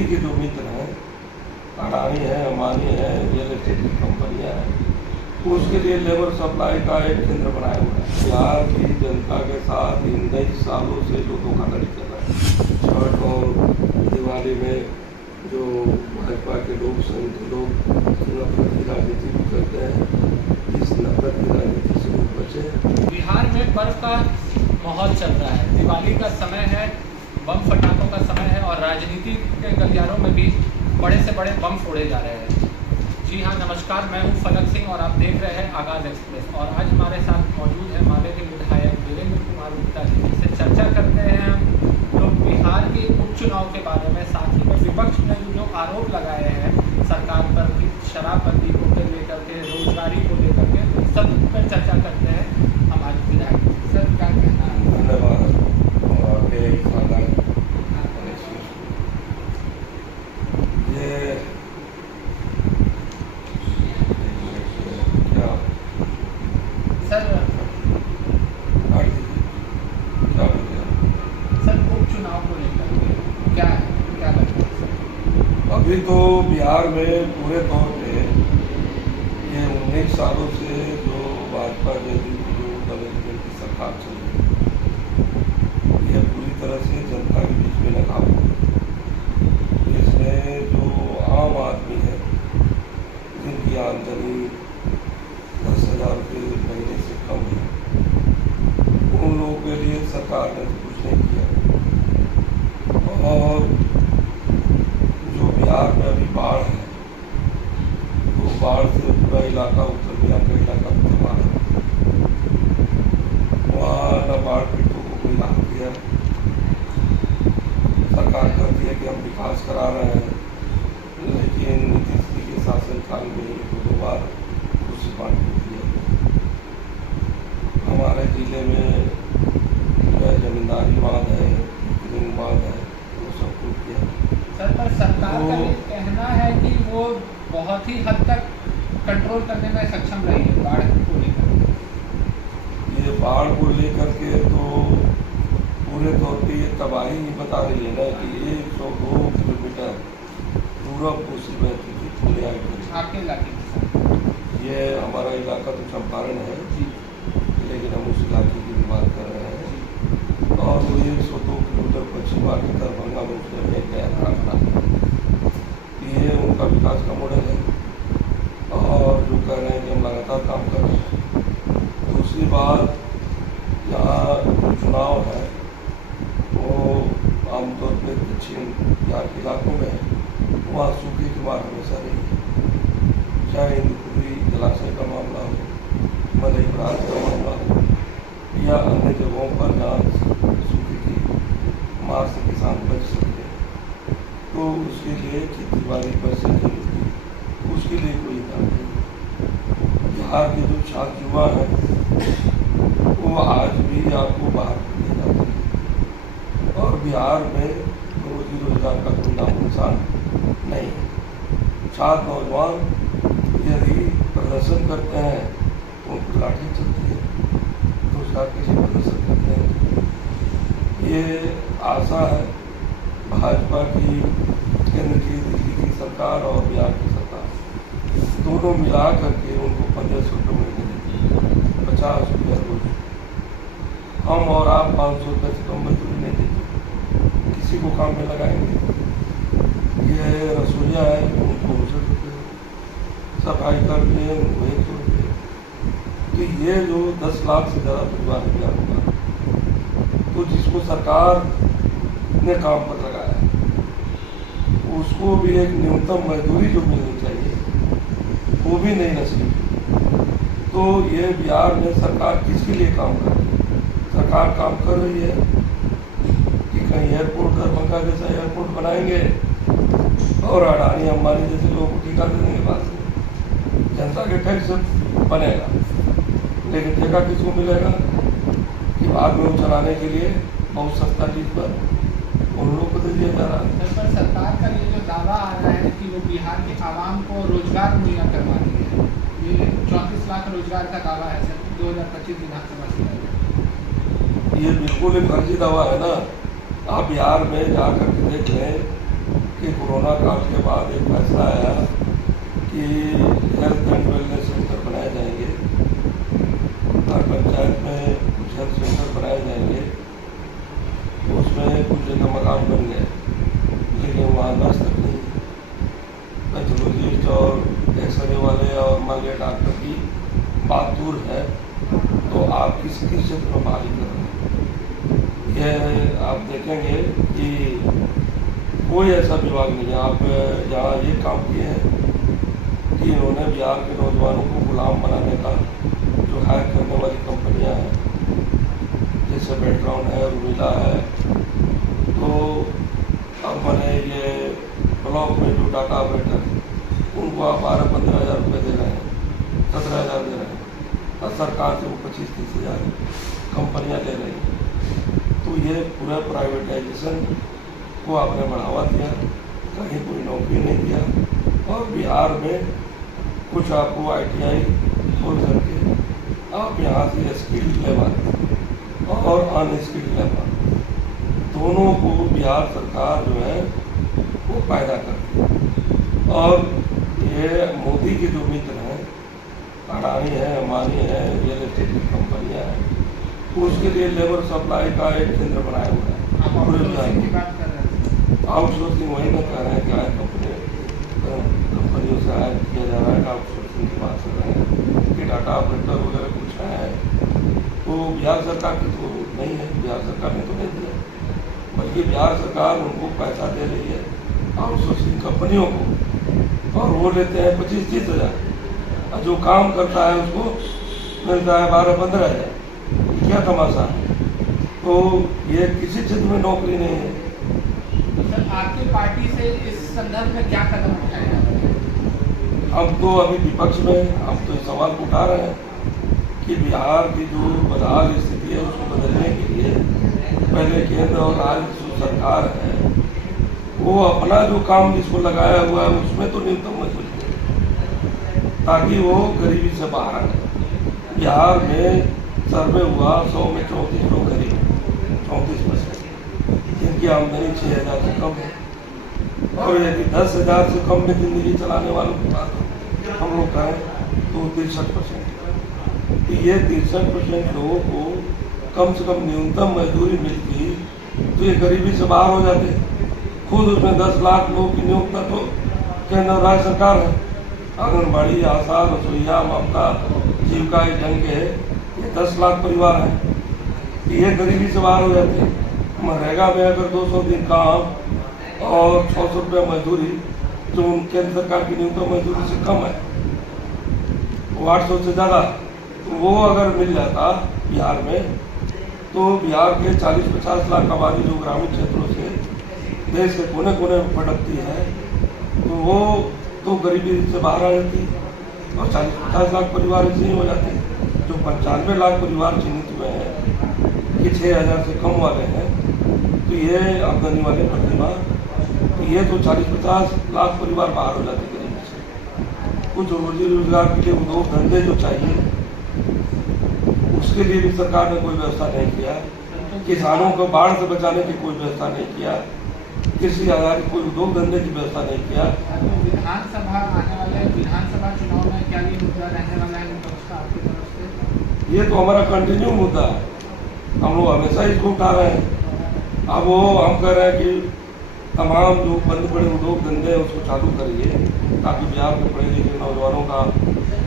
मोदी के जो मित्र हैं, अडानी है, अंबानी है, रियल एस्टेट की कंपनियां हैं, उसके लिए लेबर सप्लाई का एक केंद्र बनाया हुआ है। बिहार की जनता के साथ इन 23 सालों से जो धोखाधड़ी चल रहा है, छठ और दिवाली में जो भाजपा के लोग संघ लोग नफरत की राजनीति भी करते हैं, इस नफरत की राजनीति से लोग बचे। बिहार में पर्व का माहौल चल रहा है, दिवाली का समय है, बम फटाखों का समय है और राजनीति के गलियारों में भी बड़े से बड़े बम फोड़े जा रहे हैं। जी हाँ, नमस्कार, मैं हूँ फलक सिंह और आप देख रहे हैं आगाज़ एक्सप्रेस। और आज हमारे साथ मौजूद है माले के विधायक वीरेंद्र कुमार गुप्ता जी, जिनसे चर्चा करते हैं हम लोग बिहार के उपचुनाव के बारे में, साथ ही में विपक्ष ने जो आरोप लगाए हैं सरकार पर कि शराबबंदी को लेकर के, रोजगारी को लेकर के, सब पर चर्चा करते हैं हम आज विधायक। सर क्या कहना है? धन्यवाद। ये सर उपचुनाव को लेकर क्या लगता है? अभी तो बिहार में पूरे तौर पे ये 19 सालों से जो भाजपा जदयू जो डेवलपमेंट की सरकार चल रही है, ये पूरी तरह से जनता के बीच में लगा हुआ है। इसमें जो आम आदमी है, जिनकी आमदनी 10,000 रुपये महीने से कम है, उन लोगों के लिए सरकार ने कुछ नहीं किया। और जो बिहार में अभी बाढ़ है, तो बाढ़ से पूरा इलाका, उत्तर बिहार का इलाका तबाह है। वहाँ न बाढ़ पीड़ितों को कोई राहत दिया। सरकार कहती है कि हम विकास करा रहे हैं, लेकिन नीतीश जी के शासनकाल में दो बार कुर्सी बांट दिया। हमारे जिले में जमींदारी बांध है, बांध है, वो सब कुछ किया। सर, पर सरकार का ये कहना है कि वो बहुत ही हद तक कंट्रोल करने में सक्षम रही है बाढ़ को लेकर। ये बाढ़ को लेकर के तो पूरे तौर पे ये तबाही ही बता रही है ना कि 102 किलोमीटर पूरब कोसी बहती थी पुलिया। आपके इलाके में ये हमारा इलाका तो चंपारण है, लेकिन हम उस इलाके की भी बात कर रहे हैं। और वो 102 किलोमीटर पश्चिम की दरभंगा में उसने एक नया बना। ये उनका विकास का मॉडल है और जो कह रहे हैं कि हम लगातार काम कर रहे हैं। दूसरी बात, यहाँ जो चुनाव है वो आमतौर पर दक्षिण बिहार के इलाकों में है, वहाँ सूखे की मार हमेशा रही है। चाहे इंद्रपुरी जलाशय का मामला हो, मलईप्रास का मामला हो, या अन्य जगहों पर जहाँ सूखे की मार से किसान बच सकते हैं, तो उसके लिए खेती बाड़ी पर से जरूरी, उसके लिए कोई काम नहीं। बिहार के जो छात्र युवा हैं वो आज भी आपको बाहर ले जाते हैं और बिहार में रोजी रोजगार का कोई नाम निशान नहीं है। छात्र नौजवान यदि प्रदर्शन करते हैं तो उन पर लाठी चलती है, रोजगार के लिए प्रदर्शन करते हैं। ये आशा है भाजपा की, केंद्र की, दिल्ली की सरकार और बिहार की सरकार दोनों मिला करके उनको 1500 रुपये महीने देती है, 50 रुपये रोज। हम और आप 500 रुपये से कम मजदूरी नहीं देते, किसी को काम में लगाएंगे। ये रसोईया है उनको 69 रुपये, सफाई कर्मी है उनको 100 रुपये। तो ये जो 10 लाख से ज़्यादा परिवार बिहार होगा, तो जिसको सरकार ने काम पर लगाया है उसको भी एक न्यूनतम मजदूरी जो मिलनी चाहिए वो भी नहीं नसीब। तो ये बिहार में सरकार किसके लिए काम कर रही है? सरकार काम कर रही है कि कहीं एयरपोर्ट, दरभंगा जैसा एयरपोर्ट बनाएंगे और अडानी अंबानी जैसे लोगों को ठेका दे देंगे, पास में जनता के टैक्स से बनेगा, लेकिन ठेका किसको मिलेगा कि बाद में वो चलाने के लिए बहुत सस्ता चीज़ पर उन लोगों को दे दिया जा रहा है। पर सरकार का ये जो दावा आ रहा है कि वो बिहार के आवाम को रोजगार मुहैया करवा रही है, ये 34 लाख रोजगार का दावा है सर 2025 विधानसभा चुनाव। ये बिल्कुल एक फर्जी दावा है ना। आप बिहार में जा कर के देख लें कि कोरोना कोरोना काल के बाद एक फैसला आया कि हेल्थ एंड वेलनेस सेंटर बनाए जाएंगे, हर पंचायत में कुछ हेल्थ सेंटर बनाए जाएंगे। उसमें कुछ जगह मकान बन गए, लेकिन वहाँ नर्स तक नहीं, पैथोलॉजिस्ट और एक्सरे वाले और मान लिया डॉक्टर की बात दूर है, तो आप किस क्षेत्र में बहाली कर रहे हैं। यह आप देखेंगे कि कोई ऐसा विभाग नहीं है। आप यहाँ ये काम किए हैं कि इन्होंने बिहार के नौजवानों को गुलाम बनाने का जो हायर करने वाली कंपनियां हैं, जैसे बैकग्राउंड है, उर्मिला है, तो अब मैंने ये ब्लॉक में जो डाटा ऑपरेटर, उनको आप 12-15 हज़ार रुपये दे रहे हैं, 17 हज़ार दे रहे हैं, और सरकार से वो 25-30 हज़ार कंपनियाँ ले रही हैं। तो ये पूरा प्राइवेटाइजेशन को आपने बढ़ावा दिया, कहीं कोई नौकरी नहीं दिया, और बिहार में कुछ आपको ITI खोल करके आप यहाँ से स्किल्ड लेबर और अनस्किल्ड लेबर दोनों को बिहार सरकार जो है वो पैदा करती है। और ये मोदी के जो मित्र हैं, अडानी है, अंबानी है, रियल एस्टेट की कंपनियाँ हैं, उसके लिए लेबर सप्लाई का एक केंद्र बनाया हुआ है पूरे बिहार में। आउटसोर्सिंग वही ना कह रहे हैं कि कंपनियों से आया किया जा रहा है, आउटसोर्सिंग की बात कर रहे हैं कि डाटा ऑपरेटर वगैरह कुछ है, तो बिहार सरकार की तो नहीं है, बिहार सरकार ने तो नहीं दिया, बल्कि बिहार सरकार उनको पैसा दे रही है आउटसोर्सिंग कंपनियों को, और वो लेते हैं 25-30 हज़ार, और जो काम करता है उसको मिलता है 12-15 हज़ार। क्या तमाशा है। तो ये किसी क्षेत्र में नौकरी नहीं है। सर, आपकी पार्टी से इस संदर्भ में क्या कदम उठाए जा रहे हैं? हम तो अभी विपक्ष में हम तो इस सवाल को उठा रहे हैं कि बिहार की जो बदहाल स्थिति है उसको बदलने के लिए पहले केंद्र और राज्य जो सरकार है वो अपना जो काम जिसको लगाया हुआ है उसमें तो न्यूनतम मजबूत है, ताकि वो गरीबी से बाहर आए। बिहार में सर्वे हुआ, 100 में 34 लोग गरीब, 34%, जिनकी आमदनी 6,000 से कम है, और यदि 10,000 से कम में जिंदगी चलाने वालों की बात हम लोग कहें तो 63%। तो ये 63% लोगों को कम से कम न्यूनतम मजदूरी मिलती तो ये गरीबी से बाहर हो जाते। खुद उसमें 10 लाख लोगों की नियोक्ता तो केंद्र और राज्य सरकार है। आंगनबाड़ी, आशा, रसोईया, ममता, जीविका ढंग के ये 10 लाख परिवार हैं, ये गरीबी से बाहर हो जाते हैं। मनरेगा में अगर 200 दिन काम और 600 रुपये मजदूरी, जो केंद्र सरकार की न्यूनतम मजदूरी से कम है, वो 800 से ज़्यादा, तो वो अगर मिल जाता बिहार में, तो बिहार के 40-50 लाख आबादी जो ग्रामीण क्षेत्रों से देश के कोने कोने में भटकती है, तो वो तो गरीबी से बाहर आ जाती, और 40-50 लाख परिवार ऐसे ही हो जाते। जो 95 लाख परिवार चिन्हित हुए हैं कि 6,000 से कम वाले हैं, तो ये आमदनी वाले प्रतिभा, तो ये तो 40-50 लाख परिवार बाहर हो जाते गरीबी से। कुछ रोजी रोजगार के लिए उद्योग धंधे जो चाहिए उसके लिए भी सरकार ने कोई व्यवस्था नहीं किया। किसानों को बाढ़ से बचाने की कोई व्यवस्था नहीं किया, कृषि आधारित कोई उद्योग धंधे की व्यवस्था नहीं किया। विधानसभा आने वाले विधानसभा चुनाव में क्या ये मुद्दा रहने वाला है विपक्ष का आपकी तरफ से? ये तो हमारा कंटिन्यू मुद्दा है, हम लोग हमेशा इसको उठा रहे हैं। अब वो हम कह रहे हैं कि तमाम जो बंद पड़े उद्योग धंधे हैं उसको चालू करिए, ताकि बिहार के पढ़े लिखे नौजवानों का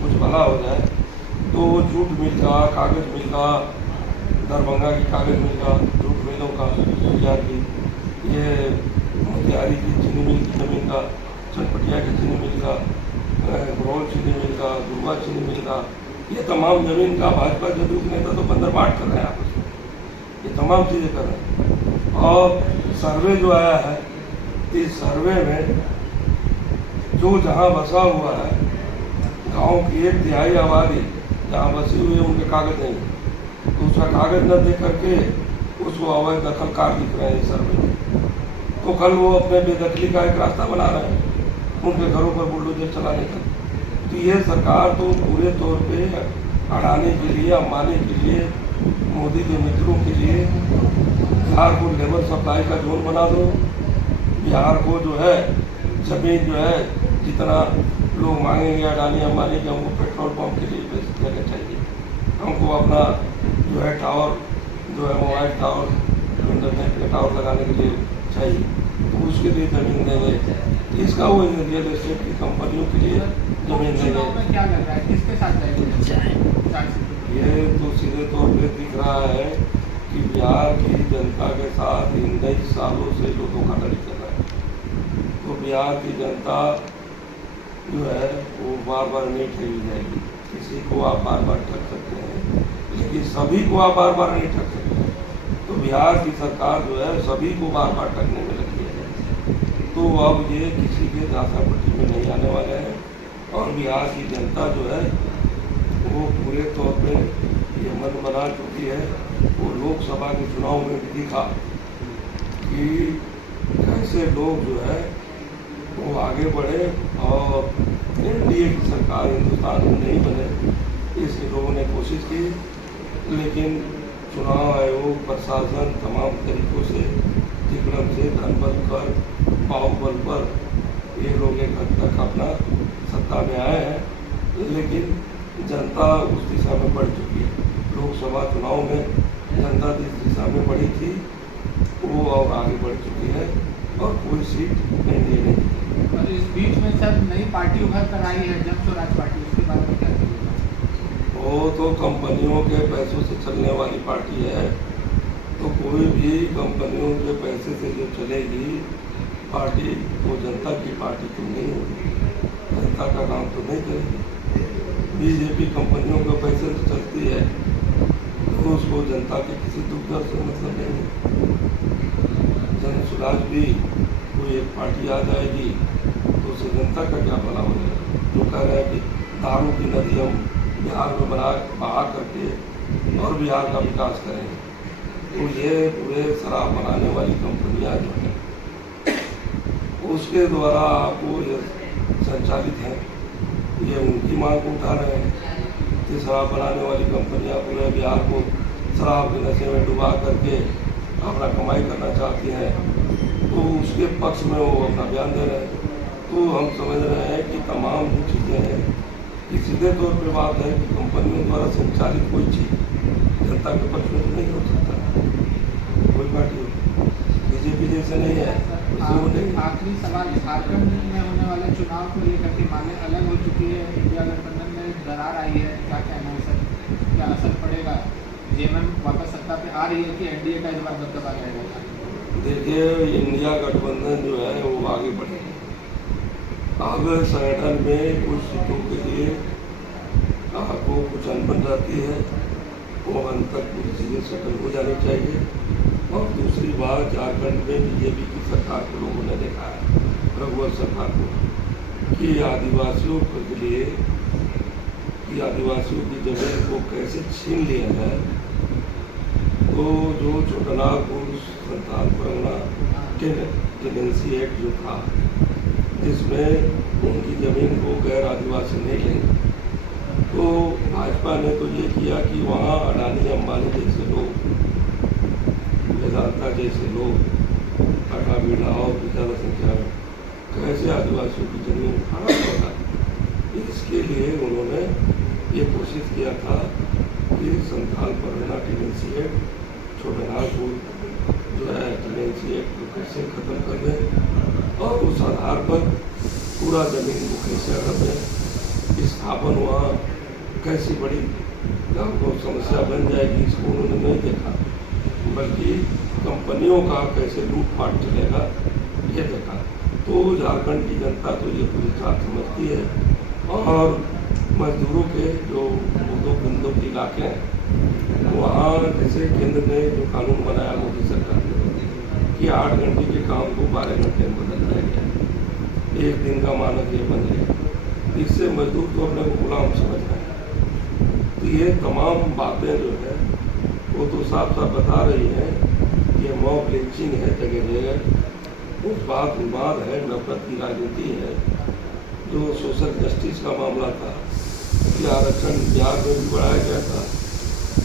कुछ भला हो जाए। तो जूट मिल का, कागज़ मिल का, दरभंगा की कागज़ मिल का, जूट मिलों का, बिहार की ये मोतिहारी की चीनी मिल की ज़मीन का, चनपटिया की चीनी मिल का, घरोल चीनी मिल का, दुर्गा चीनी मिल का, ये तमाम ज़मीन का भाजपा जदयू के नेता तो बंदर बांट कर रहे हैं आपस में, ये तमाम चीज़ें कर रहे हैं। और सर्वे जो आया है, इस सर्वे में जो जहाँ बसा हुआ है, गांव की 1/3 आबादी जहाँ बसी हुई है उनके कागज़ नहीं, तो उसका कागज़ न दे करके उसको अवैध दखलकार दिख रहे हैं इस सर्वे में। तो कल वो अपने बेदखली का एक रास्ता बना रहे हैं उनके घरों पर बुलडोजर चलाने का। तो ये सरकार तो पूरे तौर पे अडानी के लिए, अंबानी के लिए, मोदी के मित्रों के लिए बिहार को लेबर सप्लाई का जोन बना दो, बिहार को जो है जमीन जो है जितना लोग मांगेंगे अडानी अंबानी के, हमको पेट्रोल पंप के लिए जगह चाहिए, हमको अपना जो है टावर जो है मोबाइल टावर इंटरनेट के टावर लगाने के लिए चाहिए, तो उसके लिए ज़मीन देंगे। इसका वो रियल एस्टेट की कंपनियों के लिए ज़मीन देंगे। में क्या लग रहा है, किसके साथ जाएगा? ये तो सीधे तौर पे दिख रहा है कि बिहार की जनता के साथ इन 23 सालों से जो धोखाधड़ी कर रहा है, तो बिहार की जनता जो है वो बार बार नहीं ठगी जाएगी। किसी को आप बार बार ठग सकते हैं, लेकिन सभी को आप बार बार नहीं ठग सकते। तो बिहार की सरकार जो है सभी को बार बार ठगने में लगी है, तो अब ये किसी के दासापट्टी में नहीं आने वाले हैं। और बिहार की जनता जो है वो पूरे तौर पे ये मन बना चुकी है। वो लोकसभा के चुनाव में भी दिखा कि कैसे लोग जो है वो आगे बढ़े और एनडीए की सरकार हिंदुस्तान में नहीं बने, इसके लोगों ने कोशिश की, लेकिन चुनाव आयोग प्रशासन तमाम तरीक़ों से तिकड़म से धन बल कर बाहुबल पर ये लोग एक हद तक अपना सत्ता में आए हैं, लेकिन जनता उस दिशा में बढ़ चुकी है। लोकसभा चुनाव में जनता जिस दिशा में बढ़ी थी वो और आगे बढ़ चुकी है और कोई सीट एनडीए नहीं जीती। और इस बीच में सर नई पार्टी उभर कर आई है, जन स्वराज पार्टी, उसके बारे में क्या कहिएगा? वो तो कंपनियों के पैसों से चलने वाली पार्टी है, तो कोई भी कंपनियों के पैसे से जो चलेगी पार्टी, वो जनता की पार्टी तो नहीं होगी, जनता का काम तो नहीं करेगी। बीजेपी कंपनियों के पैसे से चलती है तो उसको जनता के किसी दुख दर्द से मतलब नहीं है। जन स्वराज भी कोई एक पार्टी आ जाएगी तो उससे जनता का क्या भला हो जाएगा। जो कह रहे हैं कि दारू की नदी हम बिहार में बहा करके और बिहार का विकास करेंगे, तो ये पूरे शराब बनाने वाली कंपनियां जो हैं उसके द्वारा आपको ये संचालित हैं, ये उनकी मांग को उठा रहे हैं कि शराब बनाने वाली कंपनियां पूरे बिहार को शराब के नशे में डुबा करके अपना कमाई करना चाहती हैं, तो उसके पक्ष में वो अपना बयान दे रहे हैं। तो हम समझ रहे हैं कि तमाम जो चीज़ें हैं कि सीधे तौर पे बात है कि कंपनियों द्वारा संचालित कोई चीज़ जनता के पक्ष में तो नहीं हो सकता, कोई पार्टी हो, बीजेपी जैसे नहीं है। आखिरी सवाल, झारखंड में होने वाले चुनाव को लेकर के मांगे अलग हो चुकी है, इंडिया गठबंधन में दरार आई है, क्या कहना है सर, क्या असर पड़ेगा? जेएमएम वापस सत्ता पे आ रही है कि एनडीए का इस बार दबदबा रहेगा? देखिए, इंडिया गठबंधन जो है वो आगे बढ़ेगी। अगर संगठन में कुछ सीटों के लिए आपको कुछ अनबन रहती है, वो अंत तक पूरी चीज़ें सेटल हो जानी चाहिए। और दूसरी बात, झारखंड में बीजेपी की सरकार को लोगों ने देखा है, रघुवर सरकार को, कि आदिवासियों के लिए कि आदिवासियों की जगह को कैसे छीन लिया जाए। तो जो छोटनागपुर संताल परगना टेनेंसी एक्ट जो था, जिसमें उनकी ज़मीन को गैर आदिवासी नहीं लेंगे, तो भाजपा ने तो ये किया कि वहाँ अडानी अंबानी जैसे लोग, वेदांता जैसे लोग, टाटा बिरला और भी ज़्यादा संख्या में कैसे आदिवासियों की जमीन उठाना होगा। इसके लिए उन्होंने ये कोशिश किया था कि संथाल परगना टेनेंसी एक्ट, छोटनागपुर जो है टेनेंसी एक्ट को कैसे ख़त्म कर दें और उस आधार पर पूरा ज़मीन को कैसे हड़प दें, स्थापन वहाँ कैसी बड़ी हमको समस्या बन जाएगी, इसको उन्होंने नहीं देखा, बल्कि कंपनियों का कैसे लूटपाट चलेगा ये देखा। तो झारखंड की जनता तो ये पूरी बात समझती है। और मजदूरों के जो दो बंदों के इलाके हैं, वहाँ जैसे केंद्र ने जो कानून बनाया मोदी सरकार ने कि 8 घंटे के काम को 12 घंटे में बदल दिया गया, 1 दिन का मानक ये बन गया, इससे मजदूर तो अपने को गुलाम समझ रहे हैं। तो ये तमाम बातें जो है वो तो साफ साफ बता रही हैं कि ये मॉब लिंचिंग है जगह जगह, उस बात विवाद है, नफरत की राजनीति है। जो सोशल जस्टिस का मामला था कि आरक्षण बिहार में भी बढ़ाया गया था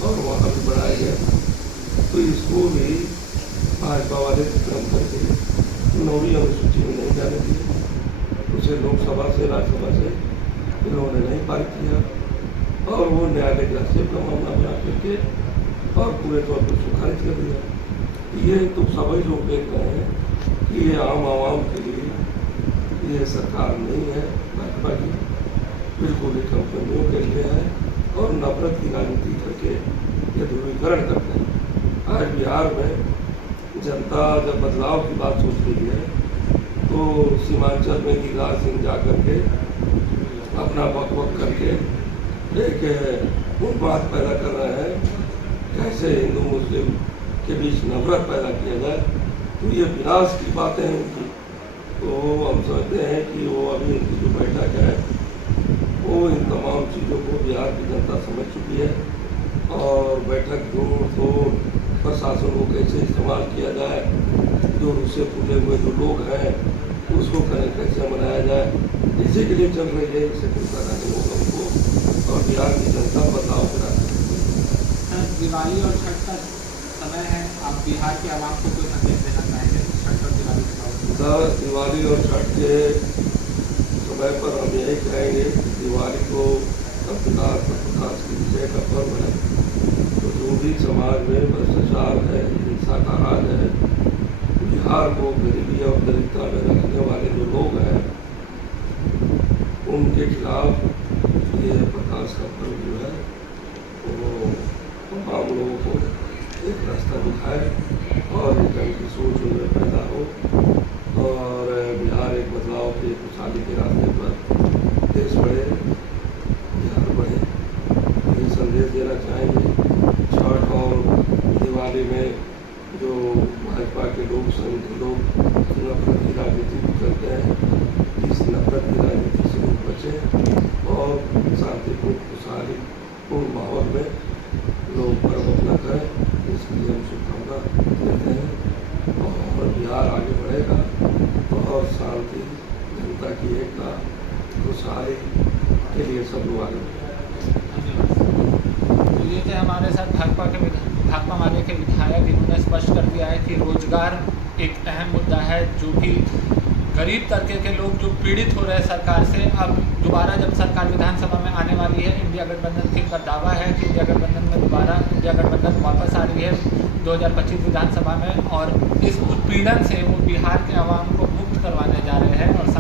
और वहाँ भी बढ़ाया गया था, तो इसको भी भाजपा वाले क्रम करके 9वीं अनुसूची में नहीं जाने दिए। उसे लोकसभा से राज्यसभा से इन्होंने नहीं पारित किया और वो न्यायालय के हस्तक्षेप का मामला बना करके और पूरे तौर पर उसको खारिज कर दिया। ये तो सभी लोग देख रहे हैं कि ये आम आवाम के लिए ये सरकार नहीं है भाजपा की, बिल्कुल ये कंपनियों के लिए है और नफरत की राजनीति करके ये ध्रुवीकरण करते हैं। आज बिहार में जनता जब बदलाव की बात सोच रही है तो सीमांचल में गिरिराज सिंह जा करके अपना बक करके एक उन्माद पैदा कर रहे हैं कैसे हिंदू मुस्लिम के बीच नफरत पैदा किया जाए। तो ये विनाश की बातें हैं उनकी। तो हम समझते हैं कि वो अभी इनकी जो बैठक है वो इन तमाम चीज़ों को बिहार की जनता समझ चुकी है और बैठक जोड़ तोड़ प्रशासन को कैसे इस्तेमाल किया जाए, जो उससे फूले हुए जो लोग हैं उसको कैसे मनाया जाए, इसी के लिए चल रही है। इससे कोई फायदा नहीं होगा उनको और बिहार की जनता बदलाव करा सर, दिवाली और छठ का समय है, आप बिहार के आवाम को कोई संदेश देना चाहेंगे छठ और दिवाली के बारे? दिवाली और छठ के समय पर हम यही कहेंगे कि दिवाली को सत्यनारायण प्रकाश की विजय का पर्व है। तो जो भी समाज में भ्रष्टाचार है, हिंसा का राज है, बिहार को गरीबी और दरिद्रता में रखने वाले जो लोग हैं उनके खिलाफ ये प्रकाश का पर्व जो है वो तमाम लोगों को एक रास्ता दिखाए और एक ढंग की सोच उनमें पैदा हो और बिहार एक बदलाव के खुशहाली के रास्ते पर देश बढ़े, बिहार बढ़े। ये संदेश देना चाहेंगे। छठ और दिवाली में जो भाजपा के लोग संघ के लोग नफरत की राजनीति करते हैं, इस नफरत की राजनीति से लोग बचें और शांतिपूर्ण खुशहाली पूर्ण माहौल में लोग पर्व अपना करें, इसके लिए हम शुभकामना देते हैं और बिहार आगे बढ़ेगा और शांति, जनता की एकता, खुशहाली के लिए सब लोग आगे बढ़ेंगे। तो ये थे हमारे साथ भाकपा माले के विधायक। इन्होंने स्पष्ट कर दिया है कि रोजगार एक अहम मुद्दा है, जो कि गरीब तबके के लोग जो पीड़ित हो रहे हैं सरकार से। अब दोबारा जब सरकार विधानसभा में आने वाली है, इंडिया गठबंधन का दावा है कि इंडिया गठबंधन में दोबारा इंडिया गठबंधन वापस आ रही है 2025 विधानसभा में और इस उत्पीड़न से वो बिहार के आवाम को मुक्त करवाने जा रहे हैं और